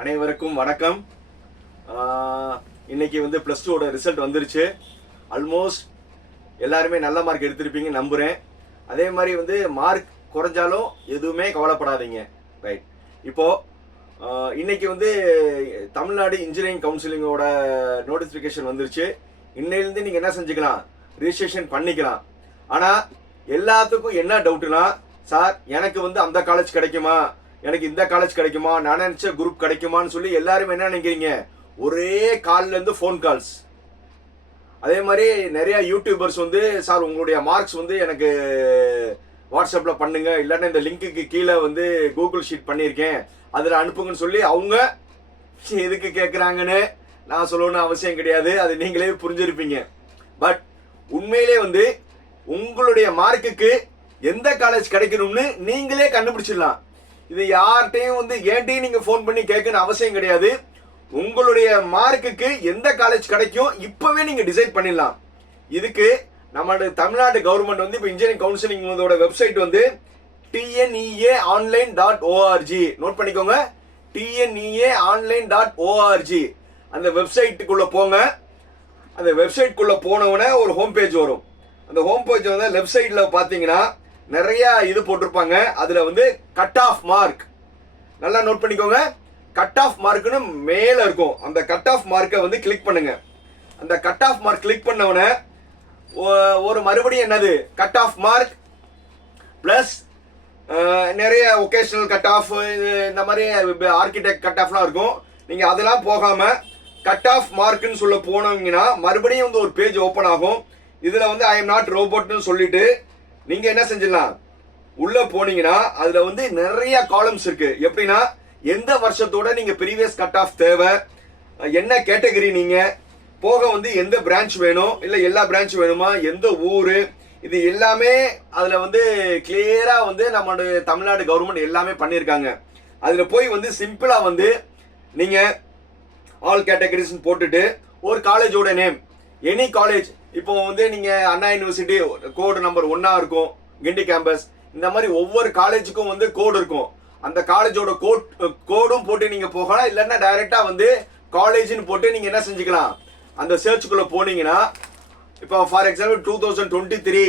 அனைவருக்கும் வணக்கம். இன்னைக்கு வந்து ப்ளஸ் டூவோட ரிசல்ட் வந்துருச்சு. ஆல்மோஸ்ட் எல்லாருமே நல்ல மார்க் எடுத்திருப்பீங்க நம்புகிறேன் அதே மாதிரி வந்து மார்க் குறைஞ்சாலும் எதுவுமே கவலைப்படாதீங்க. ரைட் இப்போ இன்னைக்கு வந்து தமிழ்நாடு இன்ஜினியரிங் கவுன்சிலிங்கோட நோட்டிஃபிகேஷன் வந்துருச்சு. இன்னையிலேருந்து நீங்கள் என்ன செஞ்சுக்கலாம்? ரிஜிஸ்ட்ரேஷன் பண்ணிக்கலாம். ஆனால் எல்லாத்துக்கும் என்ன டவுட்னா சார் எனக்கு வந்து அந்த காலேஜ் கிடைக்குமா? எனக்கு இந்த காலேஜ் கிடைக்குமா? நான் நினச்ச குரூப் கிடைக்குமான்னு சொல்லி எல்லாரும் என்ன நினைக்கிறீங்க? ஒரே கால்ல இருந்து ஃபோன் கால்ஸ் அதே மாதிரி நிறைய யூடியூபர்ஸ் வந்து சார் உங்களுடைய மார்க்ஸ் வந்து எனக்கு வாட்ஸ்அப்பில் பண்ணுங்க. இல்லைன்னா இந்த லிங்க்குக்கு கீழே வந்து கூகுள் ஷீட் பண்ணியிருக்கேன். அதில் அனுப்புங்கன்னு சொல்லி அவங்க எதுக்கு கேட்குறாங்கன்னு நான் சொல்லணும்னு அவசியம் கிடையாது. அது நீங்களே புரிஞ்சிருப்பீங்க. பட் உண்மையிலே வந்து உங்களுடைய மார்க்குக்கு எந்த காலேஜ் கிடைக்கணும்னு நீங்களே கண்டுபிடிச்சிடலாம். இது யார்கிட்டையும் வந்து ஏன்ட்டையும் நீங்கள் ஃபோன் பண்ணி கேட்கணும் அவசியம் கிடையாது. உங்களுடைய மார்க்குக்கு எந்த காலேஜ் கிடைக்கும் இப்போவே நீங்கள் டிசைட் பண்ணிடலாம். இதுக்கு நம்மளோட தமிழ்நாடு கவர்மெண்ட் வந்து இப்போ இன்ஜினியரிங் கவுன்சிலிங் உங்களோட வெப்சைட் வந்து TNEA online dot ORG note பண்ணிக்கோங்க. டிஎன்இஏ ஆன்லைன் டாட் ஓஆர்ஜி அந்த வெப்சைட்டுக்குள்ளே போங்க. அந்த வெப்சைட்குள்ளே போனவுடனே ஒரு ஹோம் பேஜ் வரும். அந்த ஹோம் பேஜ் வந்து லெஃப்ட் சைடில் பார்த்தீங்கன்னா நிறைய இது போட்டிருப்பாங்க. அதில் வந்து கட் ஆஃப் மார்க் நல்லா நோட் பண்ணிக்கோங்க. கட் ஆஃப் மார்க்குன்னு மேலே இருக்கும். அந்த கட் ஆஃப் மார்க்கை வந்து கிளிக் பண்ணுங்க. அந்த கட் ஆஃப் மார்க் கிளிக் பண்ணவுடனே ஒரு மறுபடியும் என்னது? கட் ஆஃப் மார்க் ப்ளஸ் நிறைய ஒகேஷனல் கட் ஆஃப் இந்த மாதிரி ஆர்கிடெக்ட் கட் ஆஃப்லாம் இருக்கும். நீங்கள் அதெல்லாம் போகாமல் கட் ஆஃப் மார்க்குன்னு சொல்ல போனீங்கன்னா மறுபடியும் வந்து ஒரு பேஜ் ஓப்பன் ஆகும். இதில் வந்து ஐ எம் நாட் ரோபோட்னு சொல்லிட்டு நீங்கள் என்ன செஞ்சிடலாம்? உள்ளே போனீங்கன்னா அதில் வந்து நிறைய காலம்ஸ் இருக்கு. எப்படின்னா எந்த வருஷத்தோட நீங்கள் ப்ரீவியஸ் கட் ஆஃப் தேவை? என்ன கேட்டகரி நீங்கள் போக வந்து எந்த பிரான்ச் வேணும்? இல்லை எல்லா பிரான்ச் வேணுமா? எந்த ஊர்? இது எல்லாமே அதில் வந்து கிளியராக வந்து நம்மளுடைய தமிழ்நாடு கவர்மெண்ட் எல்லாமே பண்ணியிருக்காங்க. அதில் போய் வந்து சிம்பிளாக வந்து நீங்கள் ஆல் கேட்டகரிஸ்னு போட்டுட்டு ஒரு காலேஜோட நேம் எனி காலேஜ் இப்போ வந்து நீங்கள் அண்ணா யூனிவர்சிட்டி கோடு நம்பர் ஒன்றா இருக்கும் கிண்டி கேம்பஸ் இந்த மாதிரி ஒவ்வொரு காலேஜுக்கும் வந்து கோடு இருக்கும். அந்த காலேஜோட கோட் கோடும் போட்டு நீங்கள் போகலாம் இல்லைன்னா டைரெக்டாக வந்து காலேஜ்னு போட்டு நீங்கள் என்ன செஞ்சுக்கலாம்? அந்த சர்ச்சுக்குள்ளே போனீங்கன்னா இப்போ for example two thousand twenty three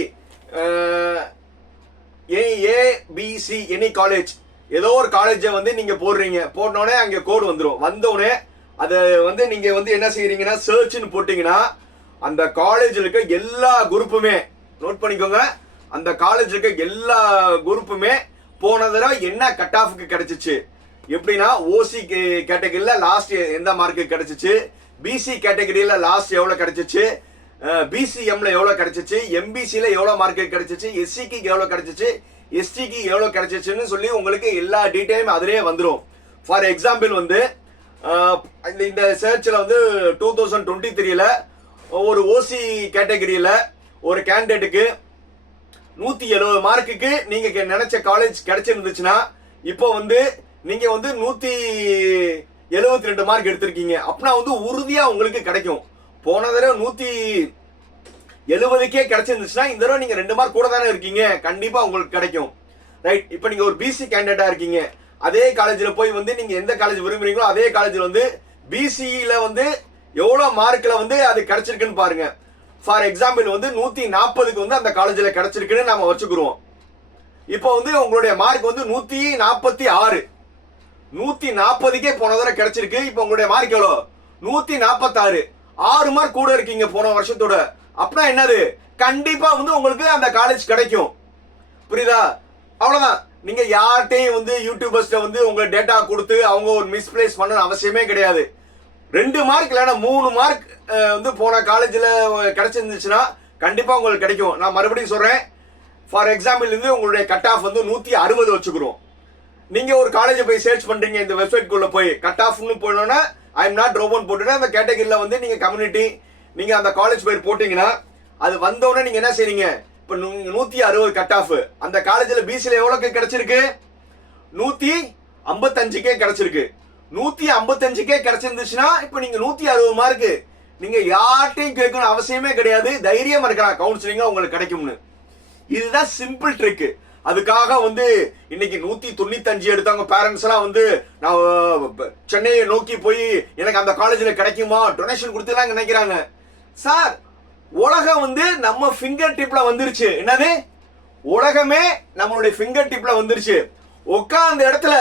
ABC any college ஏதோ ஒரு காலேஜை வந்து நீங்க போடுறீங்க. போட்டோடனே அங்கே கோடு வந்துடும் வந்தோடனே அதை வந்து நீங்க வந்து என்ன செய்கிறீங்கன்னா சர்ச்னு போட்டீங்கன்னா அந்த காலேஜில் இருக்க எல்லா குரூப்புமே நோட் பண்ணிக்கோங்க. அந்த காலேஜில் இருக்க எல்லா குரூப்புமே போன தடவை என்ன கட் ஆஃப்க்கு கிடைச்சிச்சு? எப்படின்னா ஓசி கேட்டகரியில் லாஸ்ட் எந்த மார்க்கு கிடைச்சிச்சு? பிசி கேட்டகரியில் லாஸ்ட் எவ்வளோ கிடைச்சிச்சு? பிசிஎம்ல எவ்வளோ கிடைச்சிச்சு? எம்பிசியில் எவ்வளோ மார்க்கு கிடைச்சிச்சு? எஸ்சிக்கு எவ்வளோ கிடைச்சிச்சு? எஸ்டிக்கு எவ்வளோ கிடைச்சிச்சுன்னு சொல்லி உங்களுக்கு எல்லா டீட்டெயிலும் அதிலே வந்துடும் ஃபார் எக்ஸாம்பிள் வந்து இந்த இந்த சர்ச்சில் வந்து டூ தௌசண்ட் டுவெண்ட்டி த்ரீல ஒரு ஓசி கேட்டகரியில் ஒரு கேண்டிடேட்டுக்கு நூற்றி எழுபது மார்க்குக்கு நீங்கள் கெ- காலேஜ் கிடச்சிருந்துச்சுன்னா இப்போ வந்து நீங்கள் வந்து நூற்றி எழுபத்தி ரெண்டு மார்க் எடுத்திருக்கீங்க. அப்படின்னா வந்து உறுதியாக உங்களுக்கு கிடைக்கும். போன தடவை நூற்றி எழுபதுக்கே கிடைச்சிருந்துச்சுன்னா இந்த தடவை நீங்கள் ரெண்டு மார்க் கூட தானே இருக்கீங்க. கண்டிப்பாக உங்களுக்கு கிடைக்கும். ரைட் இப்போ நீங்கள் ஒரு பிசி கேண்டிடேட்டாக இருக்கீங்க. அதே காலேஜில் போய் வந்து நீங்கள் எந்த காலேஜ் விரும்புகிறீங்களோ அதே காலேஜில் வந்து பிசியில் வந்து எவ்வளோ மார்க்கில் வந்து அது கிடைச்சிருக்குன்னு பாருங்க. ஃபார் எக்ஸாம்பிள் வந்து நூற்றி நாற்பதுக்கு வந்து அந்த காலேஜில் கிடைச்சிருக்குன்னு நம்ம வச்சுக்கிறோம் இப்போ வந்து உங்களுடைய மார்க் வந்து நூற்றி நாற்பத்தி ஆறு. நூற்றி நாற்பதுக்கே போன தடவை கிடைச்சிருக்கு. இப்போ உங்களுடைய மார்க் எவ்வளோ? நூற்றி நாற்பத்தாறு. ஆறு மார்க் கூட இருக்கீங்க போன வருஷத்தோட. அப்படின்னா என்னது? கண்டிப்பாக வந்து உங்களுக்கு அந்த காலேஜ் கிடைக்கும். புரியுதா? அவ்வளோதான் நீங்கள் யார்கிட்டையும் வந்து யூடியூபர்ஸ்ட வந்து உங்கள் டேட்டா கொடுத்து அவங்க ஒரு மிஸ்பிளேஸ் பண்ணணும் அவசியமே கிடையாது. ரெண்டு மார்க் இல்லைன்னா மூணு மார்க் வந்து போன காலேஜில் கிடச்சிருந்துச்சுன்னா கண்டிப்பாக உங்களுக்கு கிடைக்கும். நான் மறுபடியும் சொல்கிறேன் ஃபார் எக்ஸாம்பிள் உங்களுடைய கட் ஆஃப் வந்து நூற்றி அறுபது வச்சுக்கிறோம். நீங்கள் ஒரு காலேஜை போய் சர்ச் பண்ணுறீங்க இந்த வெப்சைட்குள்ளே போய். கட் ஆஃப்னு போனோன்னா ஐ எம் நாட் ரோபோன் போட்டுன்னா அந்த கேட்டகரியில் வந்து நீங்கள் கம்யூனிட்டி நீங்கள் அந்த காலேஜ் பேர் போட்டிங்கன்னா அது வந்தோடனே நீங்கள் என்ன செய்றீங்க? இப்போ நூற்றி அறுபது கட் ஆஃப் அந்த காலேஜில் பிசியில் எவ்வளோக்கு கிடச்சிருக்கு? நூற்றி ஐம்பத்தஞ்சுக்கே கிடச்சிருக்கு. நூத்தி ஐம்பத்தஞ்சுக்கே கிடைச்சிருந்துச்சுன்னா இப்போ நீங்க நூத்தி அறுபது மார்க்கு. நீங்க யார்கிட்டையும் கேட்கணும் அவசியமே கிடையாது. தைரியமா இருக்கலாம் கவுன்சிலிங்கா உங்களுக்கு கிடைக்கும்னு. இதுதான் சிம்பிள் ட்ரிக் அதுக்காக வந்து இன்னைக்கு நூத்தி தொண்ணூத்தஞ்சு எடுத்தவங்க பேரண்ட்ஸ் எல்லாம் வந்து நான் சென்னையை நோக்கி போய் எனக்கு அந்த காலேஜ்ல கிடைக்குமா? டொனேஷன் கொடுத்துலாம் நினைக்கிறாங்க. சார் உலகம் வந்து நம்ம ஃபிங்கர் டிப்ல வந்துருச்சு. என்னது? உலகமே நம்மளுடைய ஃபிங்கர் டிப்ல வந்துருச்சு. உட்கார்ந்த இடத்துல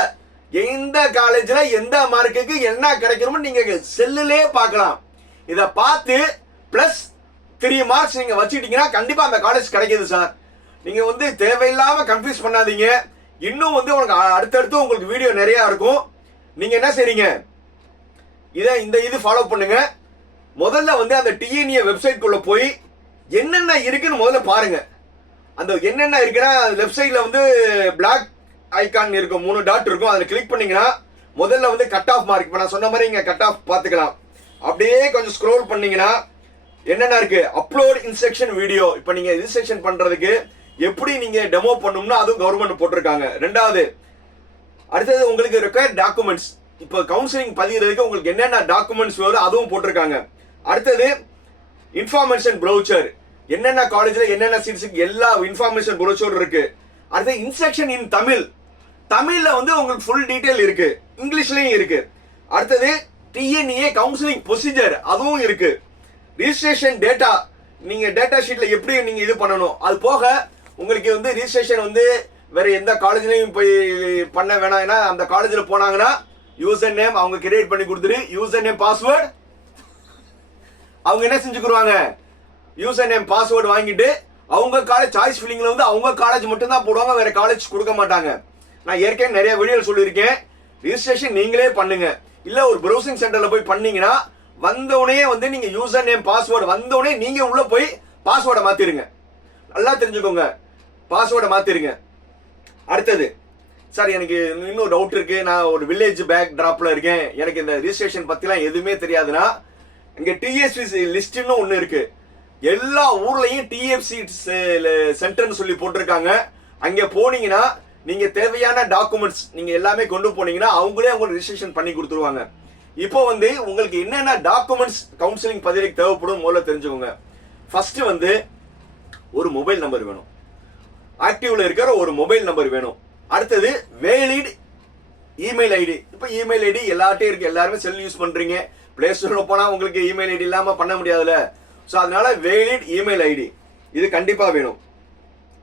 எந்த காலேஜில் எந்த மார்க்குக்கு என்ன கிடைக்கணும்னு நீங்கள் செல்லுலே பார்க்கலாம். இதை பார்த்து ப்ளஸ் த்ரீ மார்க்ஸ் நீங்கள் வச்சுக்கிட்டீங்கன்னா கண்டிப்பாக அந்த காலேஜ் கிடைக்கிது சார் நீங்கள் வந்து தேவையில்லாமல் கன்ஃபியூஸ் பண்ணாதீங்க. இன்னும் வந்து உங்களுக்கு அ- அடுத்தடுத்து உங்களுக்கு வீடியோ நிறையா இருக்கும். நீங்கள் என்ன செய்றீங்க? இதை இந்த இது ஃபாலோ பண்ணுங்க. முதல்ல வந்து அந்த டிஎன்ஏ வெப்சைட்குள்ளே போய் என்னென்ன இருக்குன்னு முதல்ல பாருங்கள் அந்த என்னென்ன இருக்குன்னா லெஃப்ட் சைடில் வந்து பிளாக் ஐக்கான் இருக்கும். மூணு டாட் இருக்கும். அதில் கிளிக் பண்ணீங்கன்னா முதல்ல வந்து கட் ஆஃப் மார்க் இப்போ நான் சொன்ன மாதிரி இங்கே கட் ஆஃப் பார்த்துக்கலாம். அப்படியே கொஞ்சம் ஸ்க்ரோல் பண்ணீங்கன்னா என்னென்ன இருக்கு? அப்லோட் இன்ஸ்ட்ரக்ஷன் வீடியோ இப்போ நீங்கள் ரிஜிஸ்ட்ரேஷன் பண்ணுறதுக்கு எப்படி நீங்கள் டெமோ பண்ணணும்னா அதுவும் கவர்மெண்ட் போட்டிருக்காங்க. ரெண்டாவது அடுத்தது உங்களுக்கு ரெக்வயர்ட் டாக்குமெண்ட்ஸ் இப்போ கவுன்சிலிங் பதிகிறதுக்கு உங்களுக்கு என்னென்ன டாக்குமெண்ட்ஸ் வரும் அதுவும் போட்டிருக்காங்க. அடுத்தது இன்ஃபார்மேஷன் ப்ரௌச்சர் என்னென்ன காலேஜில் என்னென்ன சீட்ஸுக்கு எல்லா இன்ஃபார்மேஷன் ப்ரௌச்சர் இருக்கு. அடுத்து இன்ஸ்ட்ரக்ஷன் இன் தமிழ். தமிழ்ல வந்து உங்களுக்கு ஃபுல் டீடைல் இருக்கு. இங்கிலீஷ்லயும் இருக்கு. அடுத்தது டிஎன்ஏ கவுன்சிலிங் ப்ரொசீஜர் அதுவும் இருக்கு. ரிஜிஸ்ட்ரேஷன் டேட்டா நீங்க டேட்டா ஷீட்ல எப்படி நீங்க இது பண்ணணும்? அது போக உங்களுக்கு வந்து ரிஜிஸ்ட்ரேஷன் வந்து வேற எந்த காலேஜ்லயும் போய் பண்ண வேணாம். ஏன்னா அந்த காலேஜ்ல போனாங்கன்னா யூசர் நேம் அவங்க கிரியேட் பண்ணி கொடுத்துரு யூசர் நேம் பாஸ்வேர்டு அவங்க என்ன செஞ்சுக்குருவாங்க? யூசர் நேம் பாஸ்வேர்டு வாங்கிட்டு அவங்க காலேஜ் சாய்ஸ் ஃபில்லிங்ல வந்து அவங்க காலேஜ் மட்டும் தான் போடுவாங்க வேற காலேஜ் கொடுக்க மாட்டாங்க. நான் ஏற்கனவே நிறைய வீடியோ சொல்லியிருக்கேன். ரிஜிஸ்ட்ரேஷன் நீங்களே பண்ணுங்க. இல்ல ஒரு ப்ரௌசிங் சென்டர்ல போய் பண்ணீங்கன்னா வந்தவுடனே வந்து நீங்க யூசர் நேம் பாஸ்வேர்டு வந்தவுடனே நீங்க உள்ள போய் பாஸ்வேர்டை மாத்திருங்க. நல்லா தெரிஞ்சுக்கோங்க. பாஸ்வேர்டை மாத்திருங்க. அடுத்தது சார் எனக்கு இன்னும் டவுட் இருக்கு. நான் ஒரு வில்லேஜ் பேக் டிராப்ல இருக்கேன். எனக்கு இந்த ரிஜிஸ்ட்ரேஷன் பத்திலாம் எதுவுமே தெரியாதுன்னா இங்க டிஎஸ்சி லிஸ்ட்னு ஒண்ணு இருக்கு. எல்லா ஊர்லயும் டிஎஃப்சி சென்டர்னு சொல்லி போட்டிருக்காங்க. அங்க போனீங்கன்னா நீங்க தேவையான டாக்குமெண்ட்ஸ் நீங்க எல்லாமே கொண்டு போனீங்கன்னா அவங்களே உங்களுக்கு ரிஜிஸ்ட்ரேஷன் பண்ணி கொடுத்துருவாங்க. இப்போ வந்து உங்களுக்கு என்னென்ன டாக்குமெண்ட்ஸ் கவுன்சிலிங் பதிவுக்கு தேவைப்படும் முதல்ல தெரிஞ்சுக்கோங்க. ஃபர்ஸ்ட் வந்து ஒரு மொபைல் நம்பர் வேணும். ஆக்டிவ்ல இருக்கிற ஒரு மொபைல் நம்பர் வேணும். அடுத்தது வேலிட் இமெயில் ஐடி இப்போ இமெயில் ஐடி எல்லார்ட்டையும் இருக்கு. எல்லாருமே செல் யூஸ் பண்றீங்க. பிளே ஸ்டோர்ல போனா உங்களுக்கு இமெயில் ஐடி இல்லாம பண்ண முடியாதுல்ல. ஸோ அதனால வேலிட் இமெயில் ஐடி இது கண்டிப்பா வேணும்.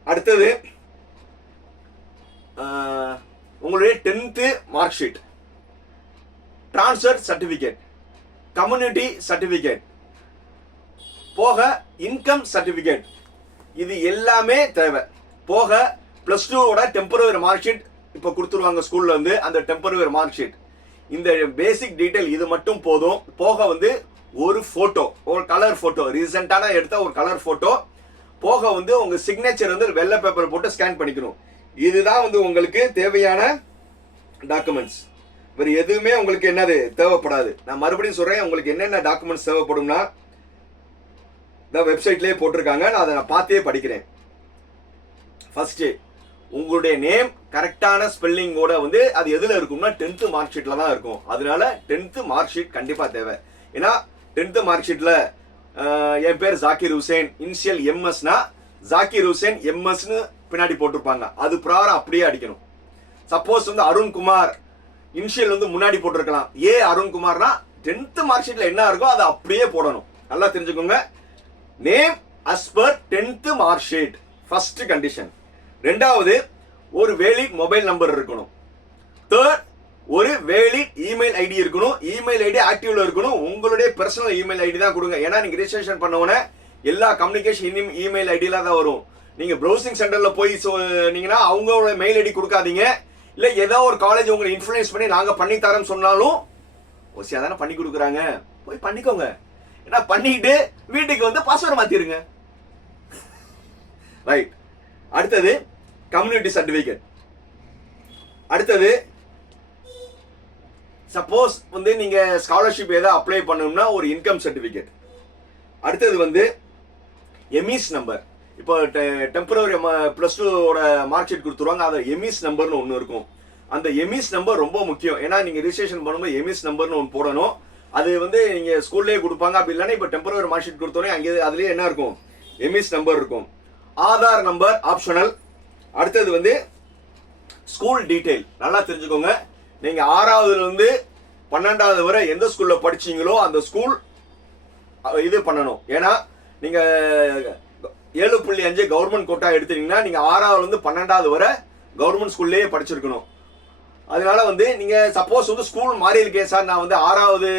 அடுத்தது உங்களுடைய tenth mark sheet transfer certificate community certificate போக இன்கம் சர்டிஃபிகேட் இது எல்லாமே தேவை. போக ப்ளஸ் டூவோட டெம்பரவரி மார்க் ஷீட் இப்போ கொடுத்துருவாங்க ஸ்கூலில் வந்து அந்த டெம்பரவரி மார்க் ஷீட் இந்த பேசிக் டீட்டெயில் இது மட்டும் போதும். போக வந்து ஒரு ஃபோட்டோ ஒரு கலர் ஃபோட்டோ ரீசெண்டான எடுத்த ஒரு கலர் ஃபோட்டோ போக வந்து உங்கள் சிக்னேச்சர் வந்து வெள்ளை பேப்பர் போட்டு ஸ்கேன் பண்ணிக்கணும். இதுதான் வந்து உங்களுக்கு தேவையான டாக்குமெண்ட்ஸ் வேறு எதுவுமே உங்களுக்கு என்னது தேவைப்படாது. நான் மறுபடியும் சொல்கிறேன் உங்களுக்கு என்னென்ன டாக்குமெண்ட்ஸ் தேவைப்படும்னா இந்த வெப்சைட்லேயே போட்டிருக்காங்க. நான் அதை நான் பார்த்தே படிக்கிறேன். ஃபர்ஸ்ட் உங்களுடைய நேம் கரெக்டான ஸ்பெல்லிங்கோட வந்து அது எதில் இருக்கும்னா டென்த்து மார்க் ஷீட்டில் தான் இருக்கும். அதனால டென்த்து மார்க் ஷீட் கண்டிப்பாக தேவை. ஏன்னா டென்த்து மார்க் ஷீட்டில் என் பேர் ஜாக்கிர் ஹுசேன். இனிஷியல் எம்எஸ்னா ஜாக்கிர் ஹுசேன் எம்எஸ்னு பின்னாடி போட்டிருப்பாங்க. அது பிரகாரம் அப்படியே அடிக்கணும். சப்போஸ் வந்து அருண்குமார் இனிஷியல் வந்து முன்னாடி போட்டிருக்கலாம். ஏ அருண்குமார்னா டென்த் மார்க் ஷீட்ல என்ன இருக்கோ அதை அப்படியே போடணும். நல்லா தெரிஞ்சுக்கோங்க. Name as per tenth mark sheet first condition ரெண்டாவது ஒரு வேலிட் மொபைல் நம்பர் இருக்கணும். தேர்ட் ஒரு வேலிட் இமெயில் ஐடி இருக்கணும். இமெயில் ஐடி ஆக்டிவ்ல இருக்கணும். உங்களுடைய பர்சனல் இமெயில் ஐடி தான் கொடுங்க. ஏன்னா நீங்க ரிஜிஸ்ட்ரேஷன் பண்ண உடனே எல்லா கம்யூனிகேஷன் இமெயில் ஐடியில தான் வரும். நீங்க ப்ரௌசிங் சென்டர்ல போய் சொன்னீங்கன்னா அவங்களோட மெயில் ஐடி கொடுக்காதீங்க. இல்ல ஏதோ ஒரு காலேஜ் உங்களை இன்ஃபுளுயன்ஸ் பண்ணி நாங்க பண்ணி தரோம்னு சொன்னாலும் ஓசியா தானே பண்ணி கொடுக்குறாங்க. போய் பண்ணிக்கோங்க. ஏன்னா பண்ணிட்டு வீட்டுக்கு வந்து பாஸ்வேர்டு மாத்திருங்க. ரைட் அடுத்தது கம்யூனிட்டி சர்டிபிகேட் அடுத்தது சப்போஸ் வந்து நீங்க ஸ்காலர்ஷிப் ஏதாவது அப்ளை பண்ணணும்னா ஒரு இன்கம் சர்டிபிகேட் அடுத்தது வந்து எம்இஸ் நம்பர் இப்போ டெம்பரவரி ப்ளஸ் டூவோட மார்க் ஷீட் கொடுத்துருவாங்க. அதை எமிஸ் நம்பர்னு ஒன்று இருக்கும். அந்த எமிஸ் நம்பர் ரொம்ப முக்கியம். ஏன்னா நீங்கள் ரிஜிஸ்ட்ரேஷன் பண்ணும்போது எமிஸ் நம்பர்னு ஒன்று போடணும். அது வந்து நீங்கள் ஸ்கூல்லேயே கொடுப்பாங்க. அப்படி இல்லைன்னா இப்போ டெம்பரவரி மார்க் ஷீட் கொடுத்தோன்னே அங்கே அதுலேயே என்ன இருக்கும்? எமிஸ் நம்பர் இருக்கும். ஆதார் நம்பர் ஆப்ஷனல் அடுத்தது வந்து ஸ்கூல் டீட்டெயில் நல்லா தெரிஞ்சுக்கோங்க. நீங்கள் ஆறாவதுலேருந்து பன்னெண்டாவது வரை எந்த ஸ்கூலில் படிச்சீங்களோ அந்த ஸ்கூல் இது பண்ணணும். ஏன்னா நீங்கள் ஏழு புள்ளி அஞ்சு கவர்மெண்ட் கோட்டா எடுத்தீங்கன்னா நீங்க ஆறாவதுல இருந்து பன்னெண்டாவது வரை கவர்மெண்ட் ஸ்கூல்லேயே படிச்சிருக்கணும். அதனால வந்து நீங்க சப்போஸ் வந்து ஸ்கூல் மாறி இருக்கேன் சார்? நான் வந்து ஆறாவது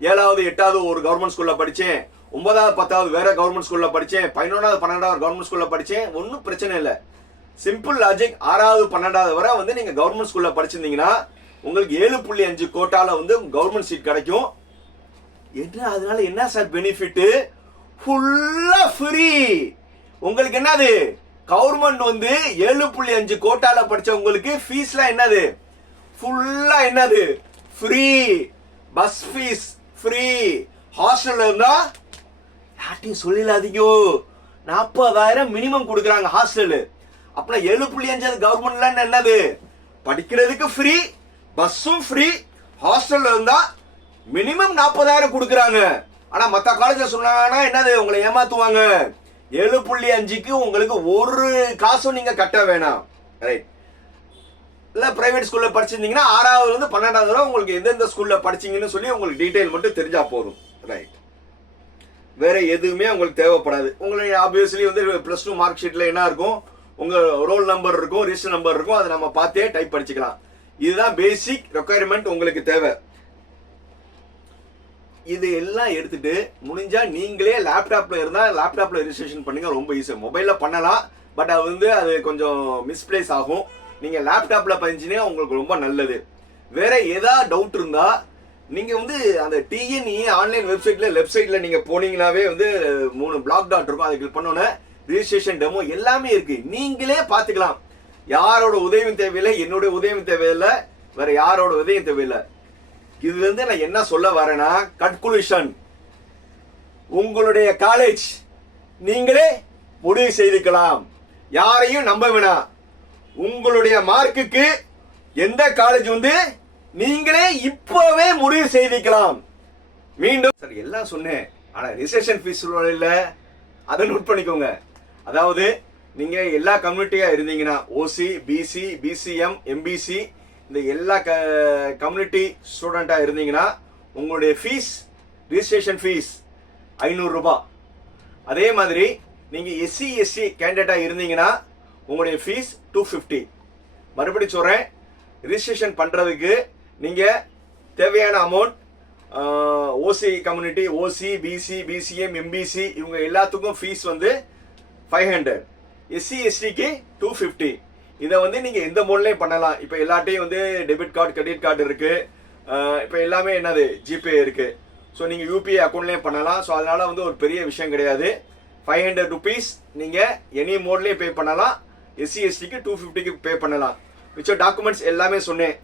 ஏழாவது எட்டாவது ஒரு கவர்மெண்ட் ஸ்கூல்ல படிச்சேன். ஒன்பதாவது பத்தாவது வேற கவர்மெண்ட் ஸ்கூல்ல படிச்சேன். பதினொன்றாவது பன்னெண்டாவது கவர்மெண்ட் ஸ்கூல்ல படிச்சேன். ஒன்றும் பிரச்சனை இல்லை. சிம்பிள் லாஜிக் ஆறாவது பன்னெண்டாவது வரை வந்து நீங்க கவர்மெண்ட் ஸ்கூல்ல படிச்சிருந்தீங்கன்னா உங்களுக்கு ஏழு புள்ளி அஞ்சு கோட்டால வந்து கவர்மெண்ட் சீட் கிடைக்கும். என்ன? அதனால என்ன சார்? பெனிஃபிட்டு ஃபுல்லா ஃப்ரீ உங்களுக்கு என்னது? கவர்மெண்ட் வந்து ஏழு புள்ளி அஞ்சு கோட்டால படிச்சவங்களுக்கு ஃபீஸ்லாம் என்னது? ஃபுல்லா என்னது? ஃப்ரீ பஸ் ஃபீஸ் ஃப்ரீ ஹாஸ்டல்ல இருந்தா யார்ட்டையும் சொல்லிடாதீங்கோ. நாற்பதாயிரம் மினிமம் கொடுக்குறாங்க ஹாஸ்டலு அப்புறம் ஏழு புள்ளி அஞ்சு கவர்மெண்ட்ல என்னது? படிக்கிறதுக்கு ஃப்ரீ பஸ்ஸும் ஃப்ரீ ஹாஸ்டல்ல இருந்தா மினிமம் நாற்பதாயிரம் கொடுக்குறாங்க. ஆனா மத்த காலேஜ் சொன்னாங்கன்னா என்னது? உங்களை ஏமாத்துவாங்க. ஏழு புள்ளி அஞ்சுக்கு உங்களுக்கு ஒரு காசும் நீங்க கட்ட வேணாம். ரைட் இல்லை பிரைவேட் ஸ்கூலில் படிச்சிருந்தீங்கன்னா ஆறாவதுலேருந்து பன்னெண்டாவது வரை உங்களுக்கு எந்தெந்த ஸ்கூலில் படிச்சீங்கன்னு சொல்லி உங்களுக்கு டீட்டெயில் மட்டும் தெரிஞ்சால் போதும். ரைட் வேற எதுவுமே உங்களுக்கு தேவைப்படாது. உங்களுக்கு ஆப்வியஸ்லி வந்து ப்ளஸ் டூ மார்க் ஷீட்டில் என்ன இருக்கும்? உங்கள் ரோல் நம்பர் இருக்கும் ரிஜிஸ்டர் நம்பர் இருக்கும். அதை நம்ம பார்த்தே டைப் படிச்சுக்கலாம் இதுதான் பேசிக் ரெக்குயர்மெண்ட் உங்களுக்கு தேவை. இது எல்லாம் எடுத்துட்டு முடிஞ்சா நீங்களே லேப்டாப்ல இருந்தா லேப்டாப்ல ரிஜிஸ்ட்ரேஷன் பண்ணுங்க ரொம்ப ஈஸி மொபைல்ல பண்ணலாம் பட் அது வந்து அது கொஞ்சம் மிஸ்பிளேஸ் ஆகும். நீங்க லேப்டாப்ல பதிஞ்சுனே உங்களுக்கு ரொம்ப நல்லது. வேற ஏதாவது டவுட் இருந்தா நீங்க வந்து அந்த டிஎன்இ ஆன்லைன் வெப்சைட்ல லெஃப்ட் சைட்ல நீங்க போனீங்கனாவே வந்து மூணு பிளாக் டாட் இருக்கும். அதுக்கு பண்ணோன்னே ரிஜிஸ்ட்ரேஷன் டெமோ எல்லாமே இருக்கு. நீங்களே பாத்துக்கலாம் யாரோட உதவியும் தேவையில்லை என்னுடைய உதவியும் தேவையில்லை வேற யாரோட உதவியும் தேவையில்லை. இதுல இருந்து நான் என்ன சொல்ல வரேன்னா கன்க்ளூஷன் உங்களுடைய காலேஜ் நீங்களே முடிவு செய்துக்கலாம். யாரையும் நம்ப வேணாம் உங்களுடைய மார்க்குக்கு எந்த காலேஜ் வந்து நீங்களே இப்பவே முடிவு செய்துக்கலாம். மீண்டும் சார் எல்லாம் சொன்னேன். ஆனா ரிசர்வேஷன் ஃபீஸ் இல்ல. அதை நோட் பண்ணிக்கோங்க. அதாவது நீங்க எல்லா கம்யூனிட்டியா இருந்தீங்கன்னா ஓசி பிசி பிசிஎம் எம்பிசி இந்த எல்லா க கம்யூனிட்டி ஸ்டூடெண்ட்டாக இருந்தீங்கன்னா உங்களுடைய ஃபீஸ் ரிஜிஸ்ட்ரேஷன் ஃபீஸ் ஐநூறுரூபா அதே மாதிரி நீங்கள் எஸ்சி எஸ்சி கேண்டிடேட்டாக இருந்தீங்கன்னா உங்களுடைய ஃபீஸ் டூ ஃபிஃப்டி மறுபடி சொல்கிறேன் ரிஜிஸ்ட்ரேஷன் பண்ணுறதுக்கு நீங்கள் தேவையான amount OC community OC BC BCM MBC இவங்க எல்லாத்துக்கும் ஃபீஸ் வந்து ஃபைவ் ஹண்ட்ரட் எஸ்சி எஸ்டிக்கு டூ ஃபிஃப்டி இதை வந்து நீங்கள் எந்த மோட்லேயும் பண்ணலாம். இப்போ எல்லாட்டையும் வந்து டெபிட் கார்டு கிரெடிட் கார்டு இருக்குது இப்போ எல்லாமே என்னது? ஜிபே இருக்குது ஸோ நீங்கள் யூபிஐ அக்கௌண்ட்லேயும் பண்ணலாம். ஸோ அதனால் வந்து ஒரு பெரிய விஷயம் கிடையாது. ஃபைவ் ஹண்ட்ரட் ருபீஸ் நீங்கள் எனி மோட்லேயும் பே பண்ணலாம். எஸ்சி எஸ்டிக்கு டூ ஃபிஃப்டிக்கு பே பண்ணலாம். மிச்சம் டாக்குமெண்ட்ஸ் எல்லாமே சொன்னேன்.